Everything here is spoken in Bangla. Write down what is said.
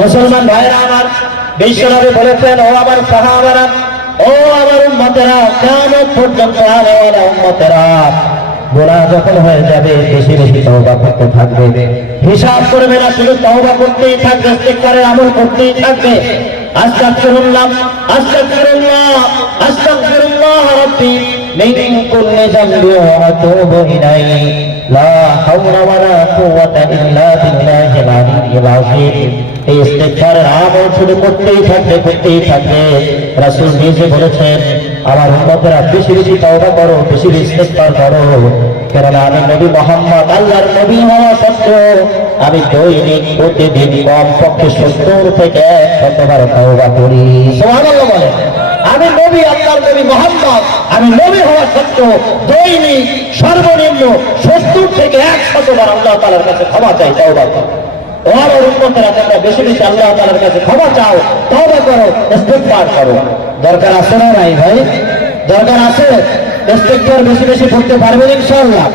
মুসলমান ভাইরা আমার, বিশ্বনবী বলেছেন, ও আমার সাহাবারা, ও আমার উম্মতেরা, কিয়ামত পর্যন্ত আনেওয়ালা উম্মতেরা, গুনাহ যখন হয়ে যাবে বেশি বেশি তওবা করতে থাকবে, হিসাব করবে না, শুধু তওবা করতেই থাকবে, ইস্তিগফারের আমল করতেই থাকবে। আস্তাগফিরুল্লাহ আস্তাগফিরুল্লাহ আস্তাগফিরুল্লাহ রাব্বি মিন কুল্লি যামবি ওয়া আতুবু ইলাইহি লা হাওলা ওয়ালা কুওয়াতা ইল্লা বিল্লাহিল আলিয়্যিল আযীম। এই ইস্তিগফারের আমল শুধু করতেই থাকবে। রাসূল নিজে বলেছেন, আমার উম্মতেরা বেশি বেশি তওবা করো, বেশি বেশি ইস্তিগফার করো, কারণ আমি নবী মুহাম্মদ আল্লাহর নবী হওয়া সত্ত্বেও আমি দৈনিক প্রতিদিন কমপক্ষে 70 থেকে 100 বার তওবা করি। সুবহানাল্লাহ বলে। আমি নবী, আল্লাহর নবী মুহাম্মদ, আমি নবী হওয়া সত্ত্বেও দৈনিক সর্বনিম্ন 70 থেকে 100 বার আল্লাহ তাআলার কাছে ক্ষমা চাই, তওবা করি। আমার উম্মতেরা তোমরা বেশি বেশি আল্লাহ তাআলার কাছে ক্ষমা চাও, তওবা করো, ইস্তিগফার করো। দরকার আছে না নাই ভাই? দরকার আছে। ইস্তিগফার বেশি বেশি করতে পারবেন ইনশাআল্লাহ।